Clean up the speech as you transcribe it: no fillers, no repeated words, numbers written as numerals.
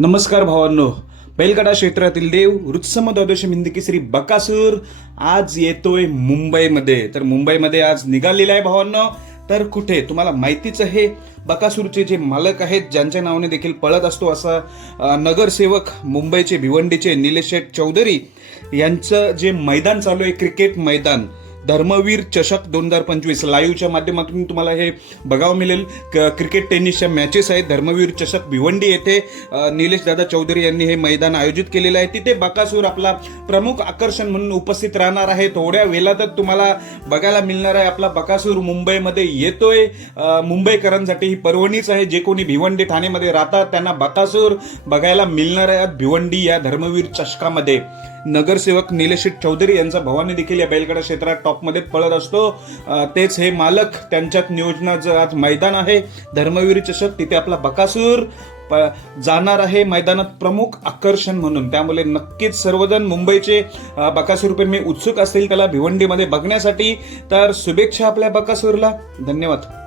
नमस्कार भावांनो. बैलगाडा क्षेत्रातील देव वृत्सम द्वादश हिंद केसरी बकासूर आज येतोय मुंबईमध्ये. तर मुंबईमध्ये आज निघालेला आहे भावांनो. तर कुठे तुम्हाला माहितीच आहे, बकासूरचे जे मालक आहेत, ज्यांच्या नावाने देखील पळत असतो असा नगरसेवक मुंबईचे भिवंडीचे निलेश शेठ चौधरी यांचं जे मैदान चालू आहे, क्रिकेट मैदान धर्मवीर चषक 2025 लाईव्हच्या माध्यमातून तुम्हाला हे बघावं मिळेल. क्रिकेट टेनिसच्या मॅचेस आहेत. धर्मवीर चषक भिवंडी येथे निलेश दादा चौधरी यांनी हे मैदान आयोजित केलेलं आहे. तिथे बकासूर आपला प्रमुख आकर्षण म्हणून उपस्थित राहणार आहे. थोड्या वेळातच तुम्हाला बघायला मिळणार आहे आपला बकासूर मुंबईमध्ये येतोय. मुंबईकरांसाठी ही पर्वणीच आहे. जे कोणी भिवंडी ठाणेमध्ये राहतात त्यांना बकासूर बघायला मिळणार आहे भिवंडी या धर्मवीर चषकामध्ये. नगरसेवक निलेश चौधरी यांचा भवानी देखील या बैलगाडा क्षेत्रात टॉपमध्ये पळत असतो. तेच हे मालक, त्यांच्यात नियोजनाचं आज मैदान आहे धर्मवीर चषक. तिथे आपला बकासूर जाणार आहे मैदानात प्रमुख आकर्षण म्हणून. त्यामुळे नक्कीच सर्वजण मुंबईचे बकासूर प्रेमी उत्सुक असतील त्याला भिवंडीमध्ये बघण्यासाठी. तर शुभेच्छा आपल्या बकासूरला. धन्यवाद.